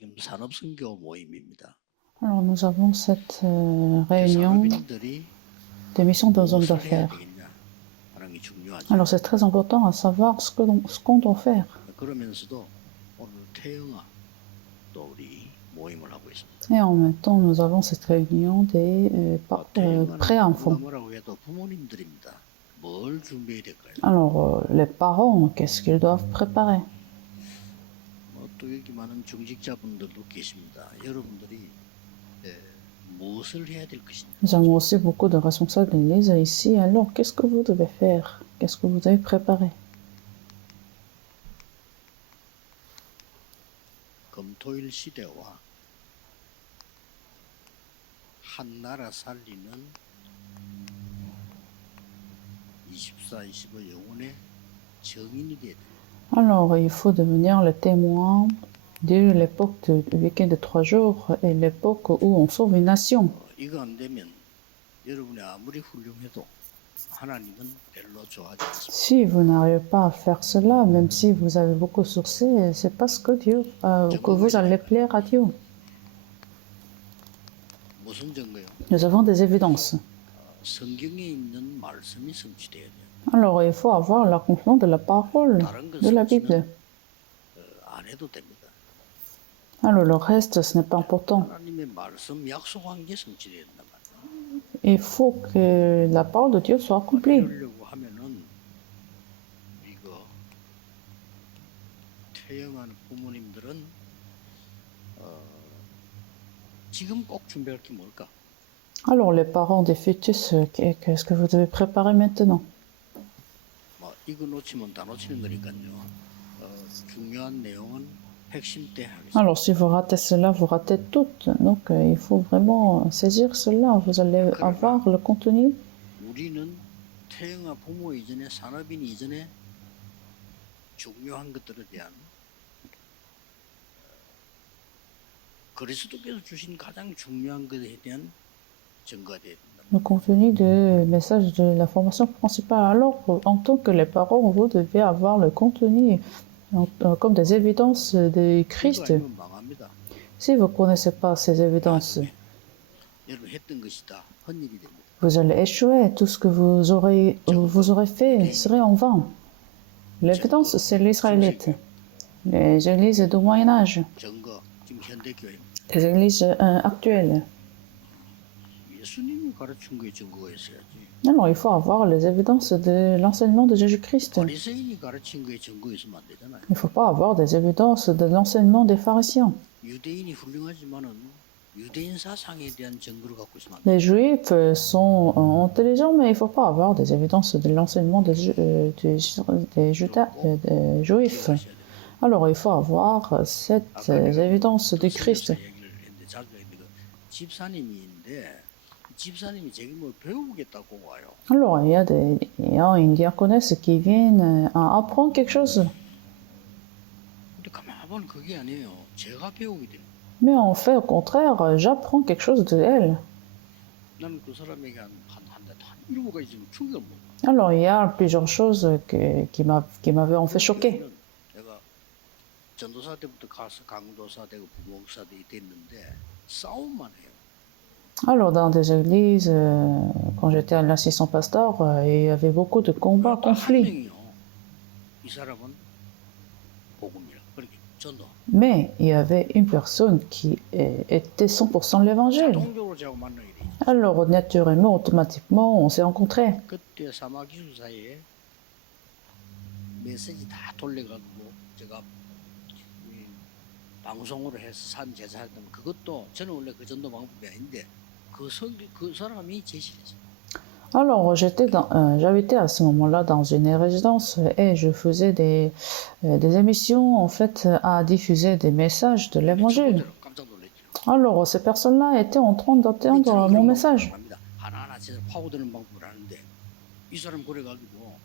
지금 산업선교 모임입니다. Alors, nous avons cette réunion 산업인들이 des missions de hommes 무엇을 해야 d'affaires. 되겠냐라는 게 중요하죠. Alors, c'est très important à savoir ce qu'on doit faire. 그러면서도 오늘 태영아 또 우리 모임을 하고 있습니다. Et en même temps, nous avons cette réunion des pré-enfants. 뭐라고 해도 부모님들입니다. 뭘 준비해야 될까요? Alors, les parents, qu'est-ce qu'ils doivent préparer? 또 여기 많은 중직자분들도 계십니다. 여러분들이 무엇을 해야 될 것이냐? Nous avons aussi beaucoup de responsables de l'Église ici. Alors, qu'est-ce que vous devez faire? Qu'est-ce que vous devez préparer? 검토일 시대와 한 나라 살리는 24, 25 영혼의 정인이 돼야 돼요. Alors, il faut devenir le témoin de l'époque du week-end de 3 jours et l'époque où on sauve une nation. 이거 안 되면 여러분이 아무리 훌륭해도 하나님은 별로 좋아하지 않습니다. Si vous n'arrivez pas à faire cela, même si vous avez beaucoup de succès, c'est parce que que vous allez plaire à Dieu. 무슨 증거요? Nous avons des évidences. 성경에 있는 말씀이 성취돼야 돼요. Alors, il faut avoir la confiance de la parole de la Bible. 안 해도 됩니다. Alors, le reste, ce n'est pas important. 하나님의 말씀 약속한 게 성취돼야 된단 말이에요. Il faut que la parole de Dieu soit accomplie. 그러려고 하면은 이거 퇴영하는 부모님들은 지금 꼭 준비할 게 뭘까? Alors, les parents des fœtus, qu'est-ce que vous devez préparer maintenant? 이거 놓치면 다 놓치는 거니까요. 중요한 내용은 핵심 때 하겠습니다. Alors, si vous ratez cela, vous ratez tout. Donc, il faut vraiment saisir cela. Vous allez avoir le contenu. 우리는 태영아 부모 이전에 산업인 이전에 중요한 것들에 대한 그리스도께서 주신 가장 중요한 것에 대한 증거가 돼야 된다. Le contenu du message de la formation principale. Alors, en tant que les parents, vous devez avoir le contenu comme des évidences de Christ. 이거 아니면 망합니다. Si vous ne connaissez pas ces évidences, 여러분 했던 것이 다 헛일이 됩니다. vous allez échouer. Tout ce que vous aurez fait serait en vain. L'évidence, c'est l'Israélite. Les églises du Moyen-Âge, 증거 지금 현대교회입니다. les églises actuelles. 예수님이 가르친 거에 증거가 있어야지. Alors, il faut avoir les évidences de l'enseignement de Jésus-Christ. 바리새인이 가르친 거에 증거 있으면 안 되잖아요. Il ne faut pas avoir des évidences de l'enseignement des pharisiens. 유대인이 훌륭하지만은 유대인 사상에 대한 증거를 갖고 있으면 안 돼. Les juifs sont intelligents, mais il ne faut pas avoir des évidences de l'enseignement des juifs. Alors, il faut avoir cette évidence de Christ. 집사님인데 집사님이 제게 뭘 배우겠다고 와요. Alors, il y a une diaconesse qui vient apprendre quelque chose. 근데 가만 보면 그게 아니에요. 제가 배우게 됩니다. Mais en fait, au contraire, j'apprends quelque chose de elle. 나는 그 사람에게 한 7가지 지금 충격을 먹어요. Alors, il y a plusieurs choses qui m'avaient en fait choqué. 내가 전도사 때부터 가서 강도사 되고 부목사 됐는데 싸움만 해요. Alors, dans des églises, quand j'étais à l'assistant pasteur, il y avait beaucoup de combats, conflits. 이 사람은 복음이라 그렇게 전도. Mais il y avait une personne qui était 100% l'évangile. 자동적으로 제가 만나게 돼. Alors, naturellement, automatiquement, on s'est rencontrés. 그때 사마기수사에 메시지 다 돌려가지고 제가 방송으로 해서 산 제사했던 그것도 저는 원래 그 전도 방법이 아닌데 그 사람이 제시했어요. Alors, j'habitais à ce moment-là dans une résidence et je faisais des émissions en fait à diffuser des messages de l'évangile. 깜짝 놀랐죠. Alors, ces personnes-là étaient en train d'entendre mon message. 하나하나 제대로 파고드는 방법을 아는데 이 사람 그래가지고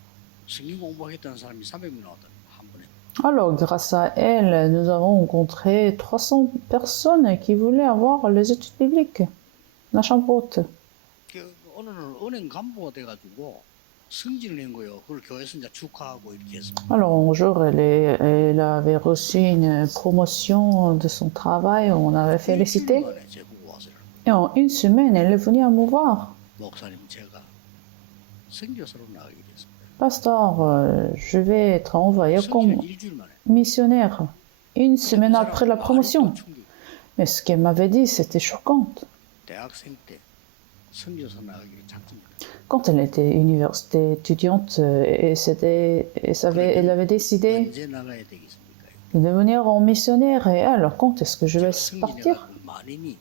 성경 공부하겠다는 사람이 300명 나왔다는 한 번에. Alors, grâce à elle, nous avons rencontré 300 personnes qui voulaient avoir les études bibliques, la chambre haute. 어느 은행 간부가 돼가지고 승진을 한 거예요. 그걸 교회에서 이제 축하하고 이렇게 했습니다. Alors un jour, elle avait reçu une promotion de son travail, on avait 일주일 félicité. 만에 제 보고 와서 Et en une semaine, elle est venue à me voir. 목사님 제가 선교사로 나가게 됐습니다. Pasteur, je vais être envoyé comme 선교는 일주일 만에. missionnaire une semaine 그 après la 사람 말이 promotion. 또 충격. Mais ce qu'elle m'avait dit, c'était choquant. 대학생 때 선교사 나가기로 작정했어요. Quand elle était université étudiante, elle avait décidé 언제 나가야 되겠습니까? de devenir en missionnaire. Et alors, quand est-ce que je vais 제가 partir? 승진해가지고 만인이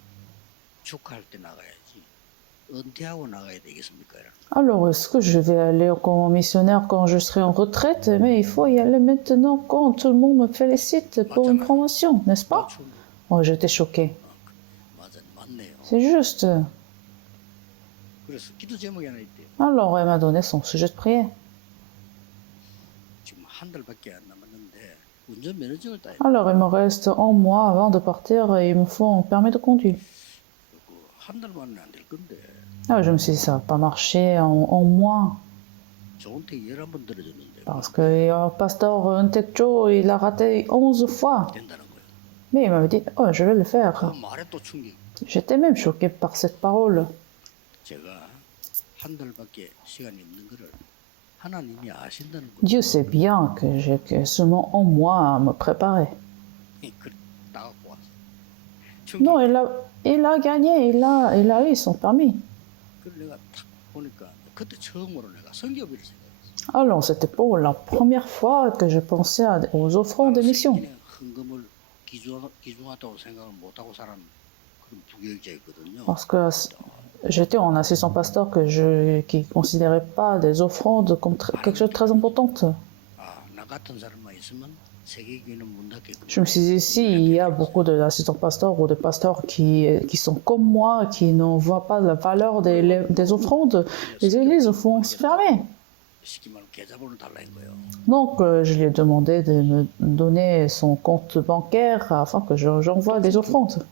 축하할 때 나가야지 은퇴하고 나가야 되겠습니까? Alors, est-ce que je vais aller comme missionnaire quand je serai en retraite? Mais il faut y aller maintenant quand tout le monde me félicite pour une promotion, n'est-ce 또 pas? 충격. Oh, j'étais choquée. 맞네요. C'est juste. 그래서 기도 제목이 하나 있대요. Alors, elle m'a donné son sujet de prière. 지금 한 달밖에 안 남았는데 운전 면허증을 따야 돼. Alors, il me reste un mois avant de partir et il me faut un permis de conduire. 한 달만은 안 될 건데 Ah, je me suis dit, ça va pas marcher en mois. 좋은 택 11번 들어줬는데 Parce que le pasteur Ntekcho, il a raté 11 fois. 된다는 거예요. Mais il m'avait dit, oh, je vais le 그 faire. 말에 또 충격. J'étais même choquée par cette parole. 제가 한 달밖에 시간이 없는 거를 하나님이 아신다는 거예요. Dieu sait bien que j'ai que seulement un mois à me préparer. 그 나가고 와서 Non, 충격. il a gagné, il a eu son permis. 그걸 내가 탁 보니까 그때 처음으로 내가 성교비를 생각했어. Alors, c'était pour la première fois que je pensais aux offrandes de mission. 생긴의 헌금을 기중하다고 생각을 못하고 살았는 그런 부교육자였거든요. Parce que j'étais en assistant pasteur qui ne considérait pas des offrandes comme quelque chose de très important. 나 같은 사람만 있으면 세계교회는 문 닫겠구나. Je me suis dit, si il y a beaucoup d'assistants pasteurs ou de pasteurs qui sont comme moi, qui ne voient pas la valeur des offrandes, les églises vont se fermer. 시키면 계좌번호 달라는 거예요. Donc, je lui ai demandé de me donner son compte bancaire afin que j'envoie des offrandes.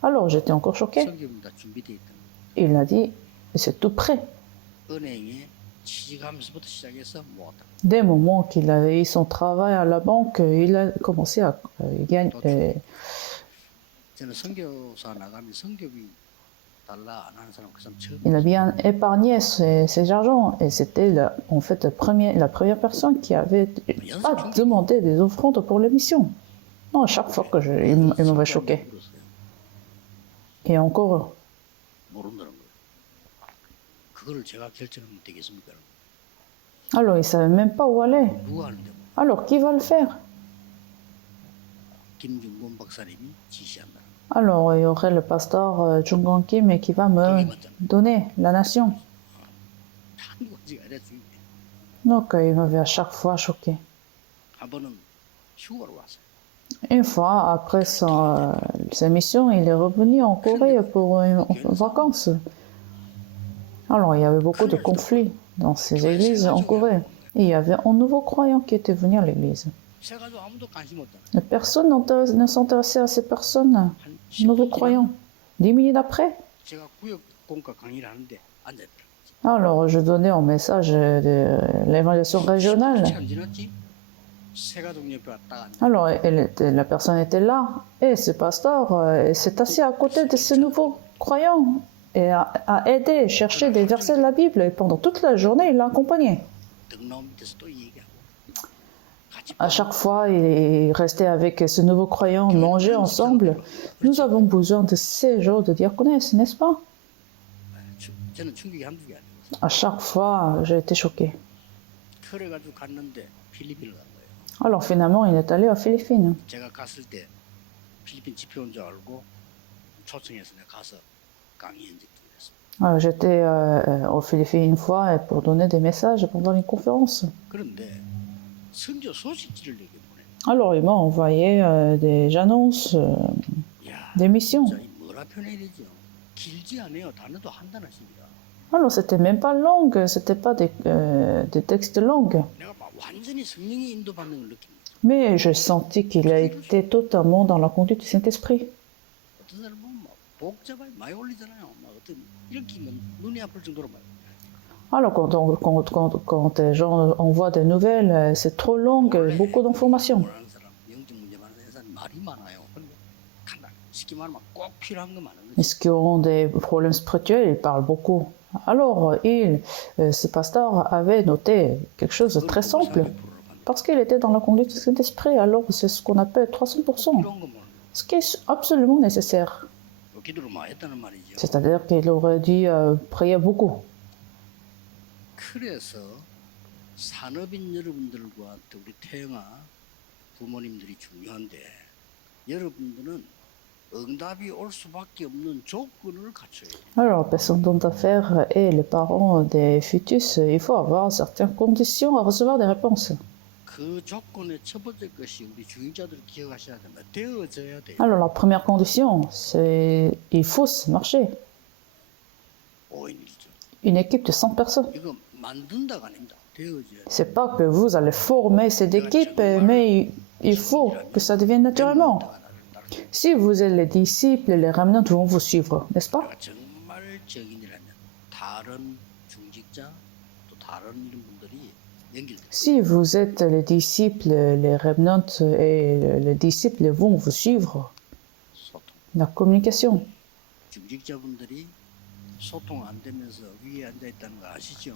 Alors, j'étais encore choquée. 성교비는 다 준비돼 있던 Il a dit, c'est tout prêt. 은행에 취직하면서부터 시작해서 모았다. Dès le moment qu'il avait eu son travail à la banque, il a commencé à gagner. 저는 선교사 나가면 선교비 달라 안 하는 사람 그 사람 처음. Il a bien épargné ses argents et c'était en fait la première personne qui avait pas demandé des offrandes pour l'émission. Non, à chaque fois que il m'avait choqué. Et encore, 모른다는 거예요. 그걸 제가 결정하면 되겠습니까? alors il ne savait même pas où aller. 누가 하는데 뭐. Alors qui va le faire? 김중곤 박사님이 지시한다. Alors il y aurait le pasteur Chung Kim qui va me donner la nation. 한국지가 아니라 중요해. Donc il m'avait à chaque fois choqué. 한 번은 휴가로 왔어요. Une fois, après sa mission, il est revenu en Corée pour une vacances. Alors, il y avait beaucoup de conflits dans ces églises en Corée. Et il y avait un nouveau croyant qui était venu à l'église. 세가지고 아무도 관심 없잖아. Mais personne ne s'intéressait à ces personnes, 한 nouveaux 10분 croyants. 10 minutes après, 제가 구역 공과 강의를 하는데 앉아있더라고요. alors je donnais un message de l'évaluation régionale. 안 지났지? 세가족 옆에 왔다가 Alors, la personne était là, et ce pasteur s'est assis à côté de ces nouveaux croyants et a aidé, cherché des versets de la Bible. Et pendant toute la journée, il l'a accompagné. 등나무 밑에서 또 얘기하고 같이 À chaque fois, il restait avec ce nouveau croyant, mangeait ensemble. Nous avons besoin de ces jours de diaconesse, n'est-ce pas? 저는 충격이 한두 개 아니고 À chaque fois, j'ai été choquée. 그래가지고 갔는데 필리핀을 간 거예요. Alors finalement, il est allé aux Philippines. 제가 갔을 때 필리핀 집회온 줄 알고 초청해서 내가 가서 강의한 적도 있었어요. Alors, j'étais aux Philippines une fois pour donner des messages pendant une conférence. 그런데 선교 소식지를 내게 보내. Alors, il m'a envoyé des annonces, 야, des missions. 진짜 뭐라 표현해야 되죠? 길지 않아요. 단어도 한 단어씩이라. Alors, c'était même pas longue, c'était pas des textes longs. 내가 막 완전히 성령이 인도받는 걸 느낀 거죠. Mais j'ai senti qu'il a été totalement dans la conduite du Saint-Esprit. 어떤 사람은 막 복잡하게 많이 올리잖아요. 막 어떤 읽기면 눈이 아플 정도로 많이. Alors, quand les gens envoient des nouvelles, c'est trop long, beaucoup d'informations. 하는 사람, 영적 문제 많은 사람 말이 많아요. 근데 쉽게 말하면 꼭 필요한 거 많은 거지. Est-ce qu'ils ont des problèmes spirituels? Ils parlent beaucoup. Alors, ce pasteur avait noté quelque chose de très simple, parce qu'il était dans la conduite du Saint-Esprit. Alors, c'est ce qu'on appelle 300%, 필요한 거 모르는 ce qui est absolument nécessaire. 거. 기도를 많이 했다는 말이죠. C'est-à-dire qu'il aurait dû prier beaucoup. 그래서 산업인 여러분들과 우리 태영아 부모님들이 중요한데 여러분들은 응답이 올 수밖에 없는 조건을 갖춰야 돼요. Alors, personne d'homme d'affaires et les parents des fœtus, il faut avoir certaines conditions à recevoir des réponses. 그 조건의 첫 번째 것이 우리 중직자들 기억하셔야 됩니다. 되어져야 돼요. Alors, la première condition, c'est il faut se marcher. 5인 1조. Une équipe de 100 personnes. 이거 만든다가 아닙니다. 되어져야 돼요. C'est pas que vous allez former cette équipe, mais il faut que ça devienne naturellement. Si vous êtes les disciples, les remnants vont vous suivre, n'est-ce pas? 내가 정말 적인이라면 다른 중직자 또 다른 이런 분들이 연결돼요. Si vous êtes les disciples, les remnants et les disciples vont vous suivre. 소통. La communication. 중직자분들이 소통 안 되면서 위에 앉아 있다는 거 아시죠?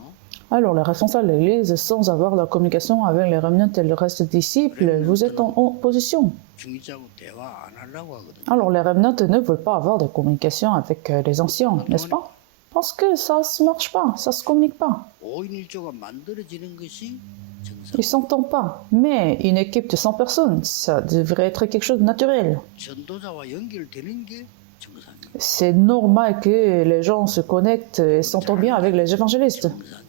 Alors, les responsables de l'Église, sans avoir la communication avec les remnants et le reste des disciples, vous êtes en opposition. 중직자하고 대화 안 하려고 하거든요. Alors, les remnants ne veulent pas avoir de communication avec les anciens, n'est-ce pas? Parce que ça ne se marche pas, ça ne se communique pas. 5인 1조가 만들어지는 것이 정상. Ils ne s'entendent pas. Mais une équipe de 100 personnes, ça devrait être quelque chose de naturel. 전도자와 연결되는 게 정상이에요. C'est normal que les gens se connectent et s'entendent bien avec les évangélistes. 정상이에요.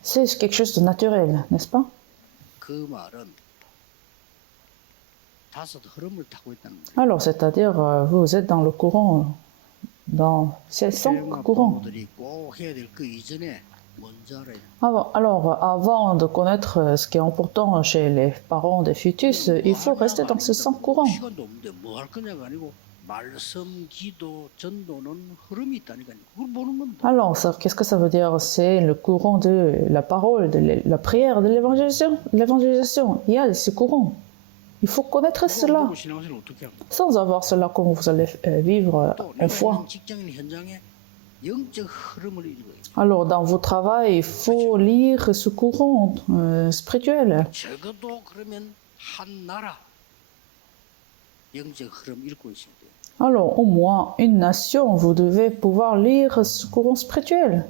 C'est quelque chose de naturel, n'est-ce pas? 그 말은 다섯 흐름을 타고 있다는 거예요. Alors, c'est-à-dire, vous êtes dans le courant, dans ces 5 courants. 부모들이 꼭 해야 될 그 이전에 먼저 알아야 돼요. Alors, avant de connaître ce qui est important chez les parents des fœtus, il faut rester dans ces 5 courants. 시간도 없는데 뭐 할 거냐가 아니고 말씀, 기도, 전도는 흐름이 있다니까요. 그걸 보는 건데. Alors, qu'est-ce que ça veut dire? C'est le courant de la parole, de la prière, de l'évangélisation. L'évangélisation, il y a ce courant. Il faut connaître cela. 그거 신앙생활 어떻게 하고? Sans avoir cela, comment vous allez vivre 또 en 내가 foi? 있는 직장인 현장에 영적 흐름을 읽어요. Alors, dans vos travaux, il faut lire ce courant spirituel. 적어도 그러면 한 나라 영적 흐름 읽고 있어야 돼요. Alors, au moins, une nation, vous devez pouvoir lire ce courant spirituel.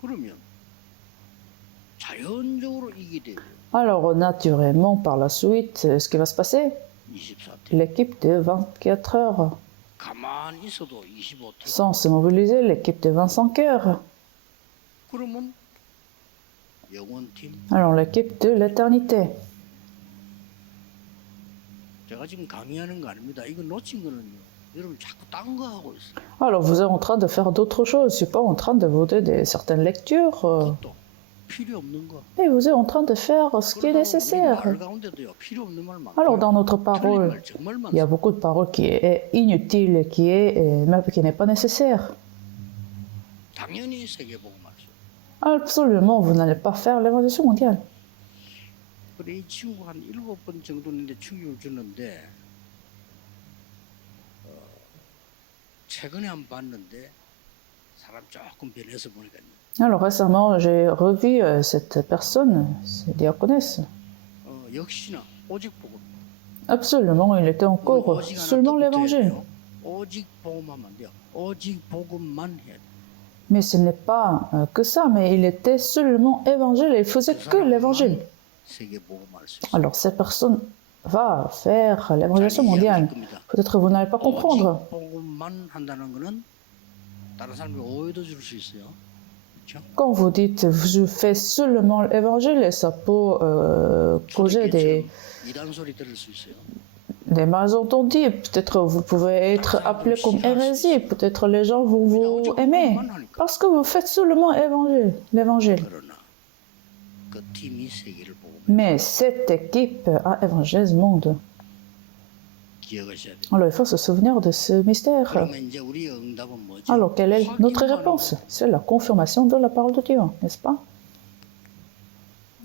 그러면 자연적으로 이게 돼요. Alors, naturellement, par la suite, ce qui va se passer? 24태. L'équipe de 24 heures. 가만히 있어도 25태. Sans se mobiliser, l'équipe de 25 heures. 그러면 영원팀. Alors, l'équipe de l'éternité. 제가 지금 강의하는 거 아닙니다. 이거 놓친 거는요. 여러분 자꾸 딴 거 하고 있어요. Alors, vous êtes en train de faire d'autres choses. Je ne suis pas en train de vous donner certaines lectures. 그것도 필요 없는 거. Mais vous êtes en train de faire ce qui est 그러다가 우리 nécessaire. 말 가운데도요. 필요 없는 말 많아요. Alors, dans notre 틀린 parole, 말 정말 il y a 많아요. beaucoup de paroles qui est inutile, même qui n'est pas nécessaire. 당연히 세계복음 말씀. Absolument, vous n'allez pas faire l'évangélisation mondiale. 그래 이 친구 한 7번 정도인데 충격을 줬는데 최근에 한 번 봤는데 사람 조금 변해서 보니까요. Alors, récemment, j'ai revu cette personne, cette diaconesse. 역시나 오직 복음. Absolument, il était encore 오직 하나 seulement 더 붙어야 l'évangile. 돼요. 오직 복음하면 안 돼요. 오직 복음만 해야 돼요. Mais ce n'est pas que ça, mais il était seulement évangile et il faisait que l'évangile. 세계복음할 수 있어요. Alors, cette personne va faire l'évangélisation mondiale. Peut-être vous n'allez pas comprendre. 오직 복음만 한다는 거는 다른 사람이 오해도 줄 수 있어요. 그렇죠? Quand vous dites je fais seulement l'évangile, ça peut causer 이단 소리 들을 수 있어요. des malentendus. Peut-être vous pouvez être appelé comme hérésie. Peut-être les gens vont vous aimer. Parce que vous faites seulement l'évangile. 그러나 그 팀이 세계를 보고 Mais cette équipe a évangélise le monde. 기억하셔야 돼요. Alors il faut se souvenir de ce mystère. 그러면 이제 우리의 응답은 뭐냐? 뭐죠? Alors, quelle est notre 확인하라고. réponse? C'est la confirmation de la parole de Dieu, n'est-ce pas?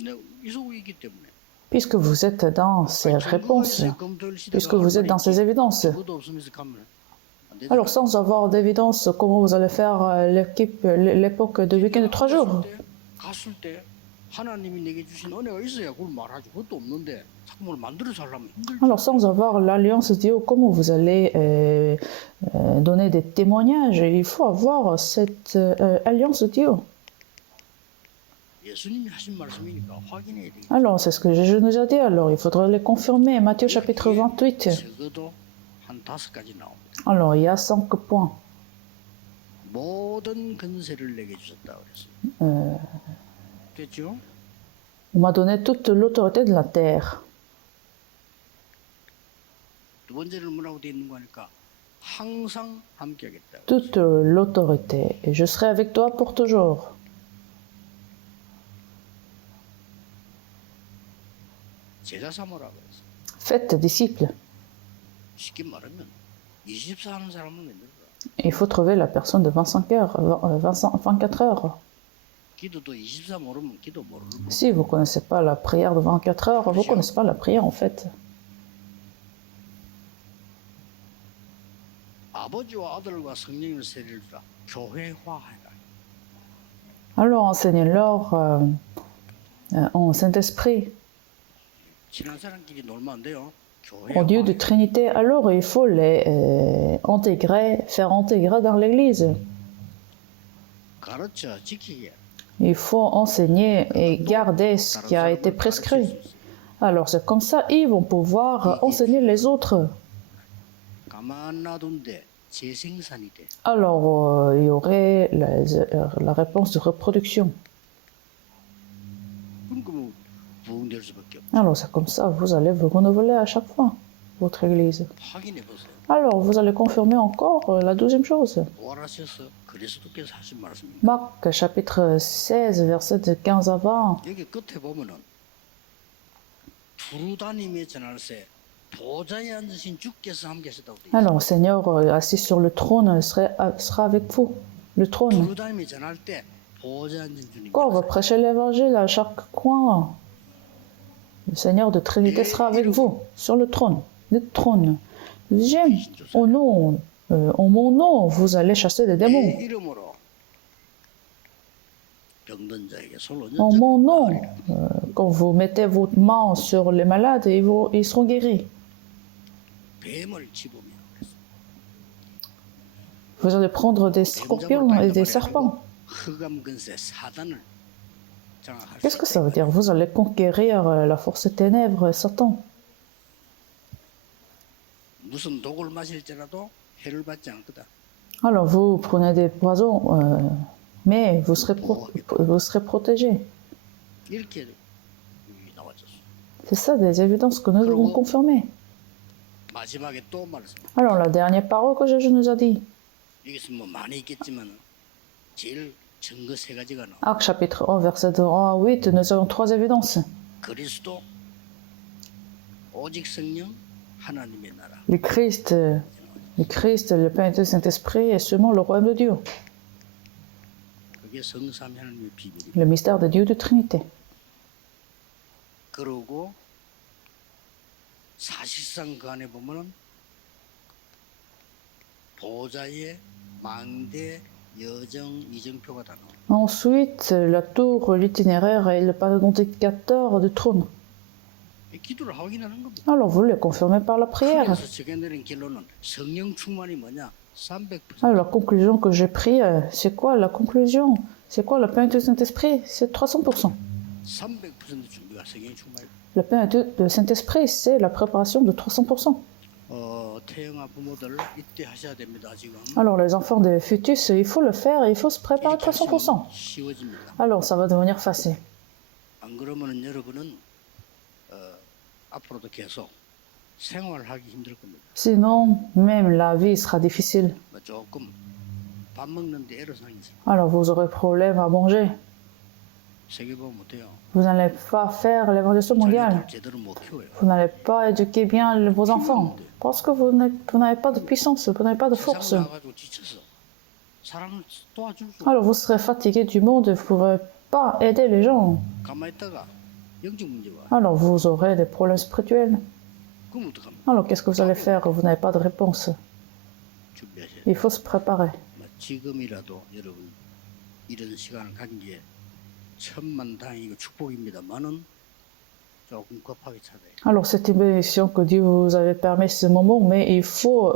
내 이 속에 있기 때문에. Puisque vous êtes dans ces réponses, 근거에서의 검토할 시대가 puisque vous êtes dans ces 얼마나 évidences. 있지? 그것도 없으면서 가면 안 되잖아. Alors, sans avoir d'évidence, comment vous allez faire l'époque de week-end de 3 jours? 갔을 때 하나님이 내게 주신 은혜가 있어야 그걸 말하지. 그것도 없는데 자꾸 뭘 만들어서 하려면 힘들지. Alors, sans avoir l'alliance de Dieu, comment vous allez donner des témoignages? Il faut avoir cette alliance de Dieu. 예수님이 하신 말씀이니까 확인해야 되겠죠. Alors, c'est ce que Jésus nous a dit, alors il faudra les confirmer. Matthieu chapitre 28. 적어도 한 5가지 나옵니다. Alors, il y a 5 points. 모든 근세를 내게 주셨다 그랬어요. 됐죠? On m'a donné toute l'autorité de la terre. 두 번째는 뭐라고 돼 있는 거니까 항상 함께하겠다. Toute l'autorité. Et je serai avec toi pour toujours. 제자 삼으라 그랬어요. Faites tes disciples. 쉽게 말하면 24 하는 사람을 만들 거야. Il faut trouver la personne de 25 heures, 24 heures. 기도도 24 모르면 기도 모르는 거. Si vous ne connaissez pas la prière de 24 heures, vous ne connaissez pas la prière en fait. 아버지와 아들과 성령을 세례를 주라. 교회화해라. Alors enseignez-leur en Saint-Esprit, 친한 사람끼리 놀면 안 돼요. au Dieu de 교회화. Trinité. Alors il faut les intégrer, faire intégrer dans l'Église. 가르쳐 지키게. Il faut enseigner et garder ce qui a été prescrit. Alors c'est comme ça, ils vont pouvoir enseigner les autres. 가만 놔둔데 재생산이 돼. Alors il y aurait la réponse de reproduction. 그러니까 뭐 부흥될 수밖에 없어. Alors c'est comme ça, vous allez vous renouveler à chaque fois, votre Église. 확인해 보세요. Alors vous allez confirmer encore la deuxième chose. 부활하셔서 그리스도께서 하신 말씀입니다. Marc chapitre 16, versets de 15 à 20. 여기 끝에 보면은 두루다님의 전할세 보좌에 앉으신 주께서 함께 하셨다고 돼 있어요. Alors, le Seigneur assis sur le trône sera avec vous. Le trône. 두루다님이 전할 때 보좌에 앉은 주님. Quand on va prêcher l'évangile à chaque coin, le Seigneur de Trinité sera avec vous, sur le trône. Le trône. Deuxième, au nom, en mon nom, vous allez chasser des 내 démons. 이름으로 병든 자에게 손을 En mon nom, 얹어 quand vous mettez votre main sur les malades, ils seront guéris. 뱀을 집으며 Vous allez prendre des scorpions et des serpents. 흑암 근세 사단을 장악할 Qu'est-ce 수 que ça veut dire? Vous allez conquérir la force des ténèbres, Satan. 무슨 독을 마실지라도 해를 받지 않을 거다. Alors vous prenez des poisons, mais vous serez protégés. 이렇게 나왔었어. C'est ça des évidences que nous devons confirmer. 마지막에 또 말씀. Alors la dernière parole que Jésus nous a dit, 여기서 뭐 많이 있겠지만 제일 증거 세 가지가 나와. Actes chapitre 1, verset de 1 à 8, nous avons 3 évidences. 그리스도, 오직 성령, 하나님의 나라. Le Christ, le Père et le Saint-Esprit et seulement le royaume de Dieu. 그게 성삼위 하나님의 비밀입니다. Le mystère de Dieu de Trinité. 그러고 사실상 그 안에 보면은 보좌의 망대, 여정, 이정표가 다 나와. Ensuite, la tour, l'itinéraire et le parendicateur du trône. 기도를 확인하는 겁니다. Alors vous le confirmez par la prière. 그래서 제가 내린 결론은 성령 충만이 뭐냐? 300%. Alors la conclusion que j'ai prise, c'est quoi la conclusion? C'est quoi le Père et le Saint-Esprit? C'est 300%. 300% 준비가 성령 충만이고. Le Père et le Saint-Esprit, c'est la préparation de 300%. 태영아 부모들 이때 하셔야 됩니다. 지금. Alors les enfants de fœtus, il faut le faire et il faut se préparer à 300%. 쉬워집니다. Alors ça va devenir facile. 안 그러면은 여러분은 앞으로도 계속 생활하기 힘들 겁니다. Sinon, même la vie sera difficile. 뭐 조금 밥 먹는데 애로사항이 있어요. Alors vous aurez problème à manger. 세계보험 못해요. Vous n'allez pas faire l'évaluation mondiale. 자녀들 제대로 못 키워요. Vous n'allez pas éduquer bien vos enfants. Parce que vous n'avez pas de puissance, vous n'avez pas de force. 세상 나가지고 지쳐서 사람을 도와줄 수 Alors vous serez fatigué du monde, vous ne pourrez pas aider les gens. 가만히 있다가 영적 문제 와. Alors vous aurez des problèmes spirituels. 그럼 어떡합니까? Alors qu'est-ce que vous allez faire? Vous n'avez pas de réponse. 준비하셔야 Il 돼요. faut se préparer. 지금이라도 여러분 이런 시간을 가진 게 천만다행이고 축복입니다만은 조금 급하게 찾아야 돼요. Alors c'est une bénédiction que Dieu vous avait permis ce moment, mais il faut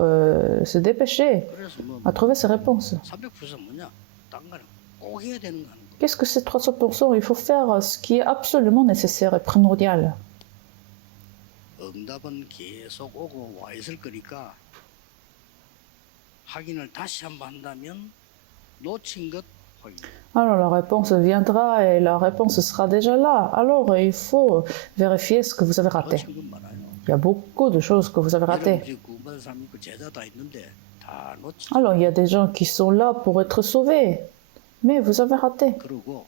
se dépêcher 그래서 뭐 à trouver ces réponses. 300% 뭐냐? 딴 거는 꼭 해야 되는 거 하는 거. Qu'est-ce que c'est 300%? Il faut faire ce qui est absolument nécessaire et primordial. 응답은 계속 오고 와 있을 거니까 확인을 다시 한번 한다면 놓친 것 확인. Alors la réponse viendra et la réponse sera déjà là. Alors il faut vérifier ce que vous avez raté. 놓친 건 많아요. Il y a beaucoup de choses que vous avez 여러분 ratées. 지금 구원받은 사람 있고 제자 다 있는데 다 놓치. Alors il y a des gens qui sont là pour être sauvés, mais vous avez raté. 그러고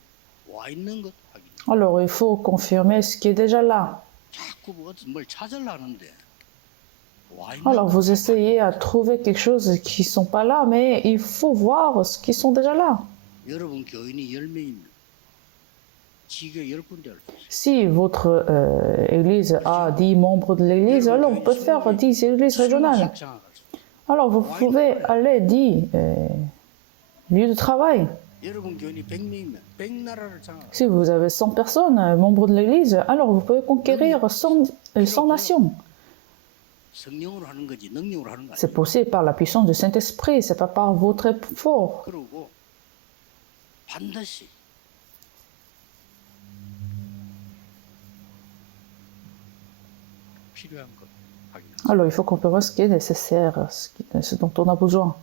와 있는 것 확인. Alors il faut confirmer ce qui est déjà là. 자꾸 뭘 찾으려는데 와 있는 Alors 것 vous essayez à trouver quelque chose qui ne sont pas là, mais il faut voir ce qui sont déjà là. 여러분 교인이 10명이면 지교회 10군데 할 수 있어요. Si votre église a 10 membres de l'église, alors on peut faire 10 églises régionales. 20씩 장악할 수 있어요. Alors vous pouvez aller 10 lieux de travail. 여러분 교인이 100명이면 100나라를 장악할 수 Si vous avez 100 personnes, membres de l'église, alors vous pouvez conquérir 100 nations. 성령으로 하는 거지 능력으로 하는 거 C'est 아니에요. possible par la puissance du Saint-Esprit, c'est pas par votre effort. 그러고 반드시 필요한 것 확인하세요. Alors il faut comprendre ce qui est nécessaire, ce dont on a besoin.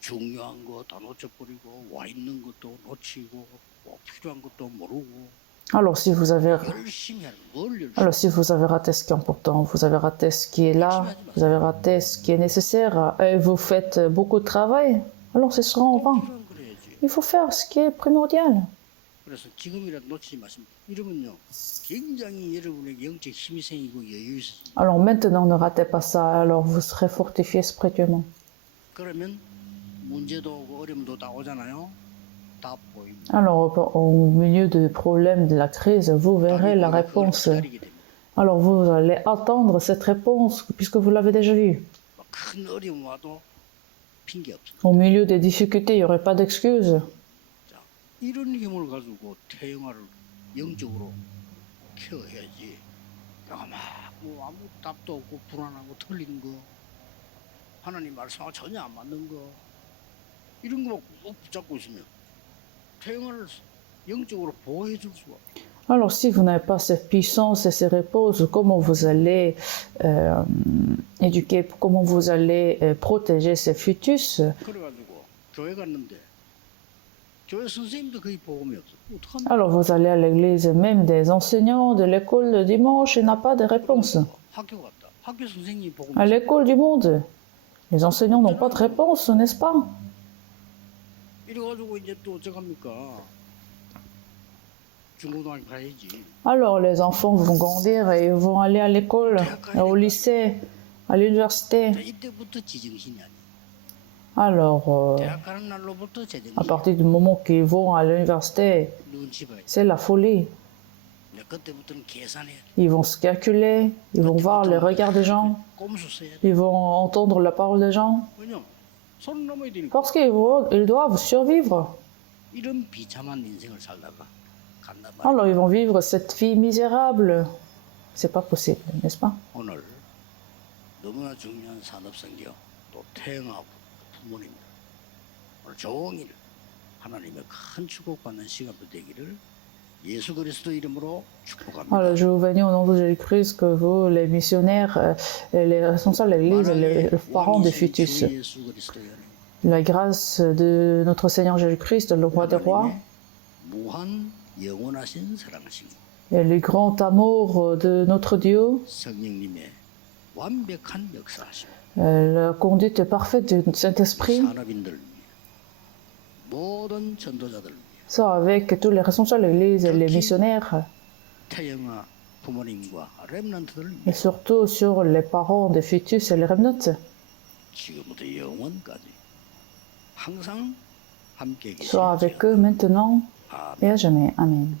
중요한 거 다 놓쳐버리고 와 있는 것도 놓치고 뭐 필요한 것도 모르고 Alors si vous avez 열심히 하는 뭘 열심히 Alors, si vous avez raté ce qui est important, vous avez raté ce qui est là, vous avez raté ce qui est nécessaire, et vous faites beaucoup de travail, alors ce sera en vain. 필요한 걸 해야지. Il faut faire ce qui est primordial. 그래서 지금이라도 놓치지 마십니다. 이러면요 굉장히 여러분에게 영적 힘이 생기고 여유 있으십니다. Alors maintenant, ne ratez pas ça, alors vous serez fortifié spirituellement. 그러면 문제도 오고 어려움도 다 오잖아요. 다 보입니다. Alors, au milieu du problème de la crise, vous verrez la réponse. 기다리게 됩니다. Alors, vous allez attendre cette réponse puisque vous l'avez déjà vue. 큰 어려움 와도 핑계 없어요. Au milieu des difficultés, il n'y aurait pas d'excuses. 자, 이런 힘을 가지고 태영아를 영적으로 케어해야지. 내가 막뭐 아무 답도 없고 불안하고 틀린 거, 하나님 말씀하고 전혀 안 맞는 거 이런 거만 꼭 붙잡고 있으면 태영아를 영적으로 보호해 줄 수가 없어요. Alors, si vous n'avez pas cette puissance et ces reposes, comment vous allez éduquer, comment vous allez protéger ces fœtus? 그래가지고 교회 갔는데 교회 선생님도 거의 복음이 없어. 어떡합니까? Alors, vous allez à l'église, même des enseignants de l'école le dimanche, il n'a pas de réponse. 학교 갔다. 학교 선생님이 복음 À 없어. l'école du monde, les enseignants n'ont pas de réponse, n'est-ce pas? 이래가지고 이제 또 어떡합니까? 중고등학교 가야지. Alors, les enfants vont grandir et ils vont aller à l'école, au lycée, à l'université. 이때부터 지정신이 아니에요. Alors, 대학 가는 날로부터 제정신. à partir du moment qu'ils vont à l'université, 눈치 봐야 돼. c'est la folie. 그때부터는 계산해야 돼. Ils vont se calculer, ils vont voir les regards des gens, 꼼수 써야 돼. ils vont entendre la parole des gens, 왜냐? 손 넘어야 되니까. parce ils doivent survivre. 이런 비참한 인생을 살다가 간단 말이야. Alors, ils vont vivre cette vie misérable. C'est pas possible, n'est-ce pas? 오늘 너무나 중요한 산업성경 또 태영아 부모님들 오늘 종일 하나님의 큰 축복받는 시간도 되기를 예수 그리스도 이름으로 축복합니다. Alors, je vous bénis au nom de Jésus-Christ que vous, les missionnaires, les responsables de l'Église, les parents des fœtus, 주 예수 그리스도의 은혜, la grâce de notre Seigneur Jésus-Christ, le roi des rois, 하나님의 무한 영원하신 사랑하심, et le grand amour de notre Dieu, 성령님의 완벽한 역사하심, la conduite parfaite du Saint-Esprit, 산업인들 위해 모든 전도자들 위해 soit avec tous les responsables de l'Église et les missionnaires, 태영아 부모님과 렘넌트들 위해 et surtout sur les parents des fœtus et les remnants, 지금부터 영원까지 항상 함께 soit 계시죠. avec eux maintenant 아, et à jamais. Amen.